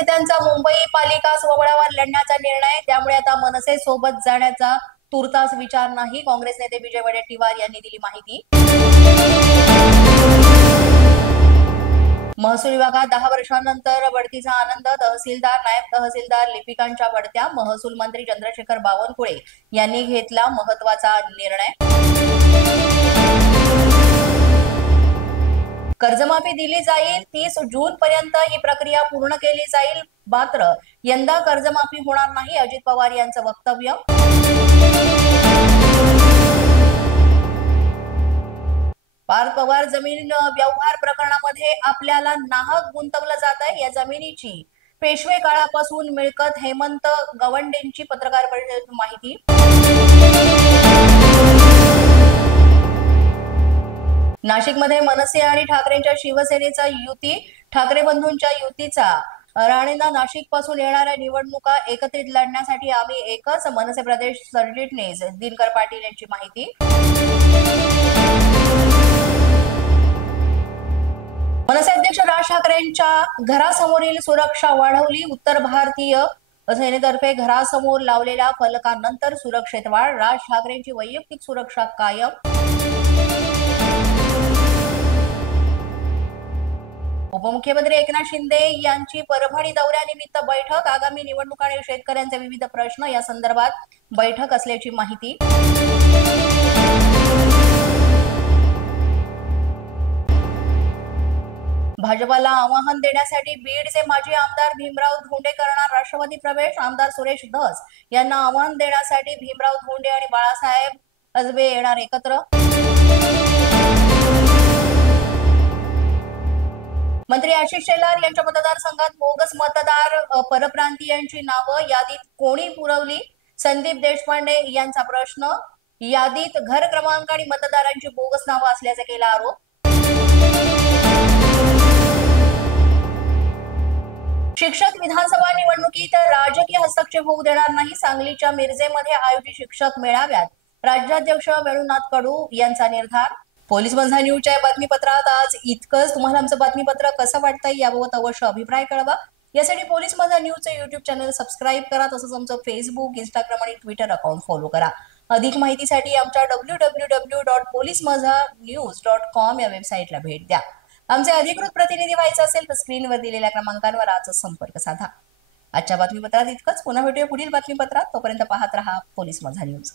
नेत्यांचा मुंबई पालिका सोहळ्यावर लढण्याचा निर्णय, त्यामुळे आता मनसे सोबत जाण्याचा तुर्तास विचार नाही, काँग्रेस नेते विजय वडेट्टीवार यांनी दिली माहिती। महसूल विभागात 10 वर्षांनंतर बढतीचा आनंद, तहसीलदार नायब तहसीलदार लिपिकांच्या बढत्या, महसूल मंत्री चंद्रशेखर बावनकुळे यांनी घेतला महत्त्वाचा निर्णय। कर्जमाफी दिली जाईल, 30 जून पर्यंत ही प्रक्रिया पूर्ण केली जाईल, मात्र यंदा कर्जमाफी होणार नाही, अजित पवार यांचं वक्तव्य। पार्थ पवार जमीन व्यवहार प्रकरणामध्ये आपल्याला नाहक गुंतवलं जात आहे, या जमिनीची पेशवे काळापासून मिळकत हेमंत गवंडेंची पत्रकार परिषदेत माहिती। नाशिकमध्ये मनसे आणि ठाकरेंच्या शिवसेनेचा युती, ठाकरे बंधूंच्या युतीचा राणेंना नाशिक पासून येणाऱ्या निवडणुका एकत्रित लढण्यासाठी आम्ही एकच, मनसे प्रदेश सरचिटणीस दिनकर पाटील यांची माहिती। मनसे अध्यक्ष राज ठाकरेंच्या घरासमोरील सुरक्षा वाढवली, उत्तर भारतीय सेनेतर्फे घरासमोर लावलेल्या फलकानंतर सुरक्षेत वाढ, राज ठाकरेंची वैयक्तिक सुरक्षा कायम। उपमुख्यमंत्री एकनाथ शिंदे यांची परभणी दौऱ्यानिमित्त बैठक, आगामी निवडणूक आणि शेतकऱ्यांचे विविध प्रश्न या संदर्भात बैठक असल्याची माहिती। भाजपाला आव्हान देण्यासाठी बीडचे माजी आमदार भीमराव धोंडे करणार राष्ट्रवादी प्रवेश, आमदार सुरेश धस यांना आव्हान देण्यासाठी भीमराव धोंडे आणि बाळासाहेब अजबे येणार एकत्र। मंत्री आशिष शेलार यांच्या मतदारसंघात बोगस मतदार परप्रांतीयांची नावं यादीत कोणी पुरवली, संदीप देशपांडे यांचा प्रश्न, यादीत घर क्रमांक आणि मतदारांची बोगस नावं असल्याचा केला आरोप। शिक्षक विधानसभा निवडणुकीत राजकीय हस्तक्षेप होऊ देणार नाही, सांगलीच्या मिरजेमध्ये आयोजित शिक्षक मेळाव्यात राज्याध्यक्ष वेणुनाथ कडू यांचा निर्धार। पोलीस माझा न्यूजच्या बातमीपत्रात आज इतकंच। तुम्हाला आमचं बातमीपत्र कसं वाटतंय याबाबत अवश्य अभिप्राय कळवा। यासाठी पोलीस माझा न्यूजचे YouTube चॅनल सबस्क्राईब करा, तसंच आमचं फेसबुक, इंस्टाग्राम आणि ट्विटर अकाउंट फॉलो करा। अधिक माहितीसाठी आमच्या www.policemazhanews.com या वेबसाईटला भेट द्या। आमचे अधिकृत प्रतिनिधी व्हायचे असेल तर स्क्रीनवर दिलेल्या क्रमांकांवर आजच संपर्क साधा। आजच्या बातमीपत्रात इतकंच, पुन्हा भेटूया पुढील बातमीपत्रात, तोपर्यंत पाहत रहा पोलीस माझा न्यूज।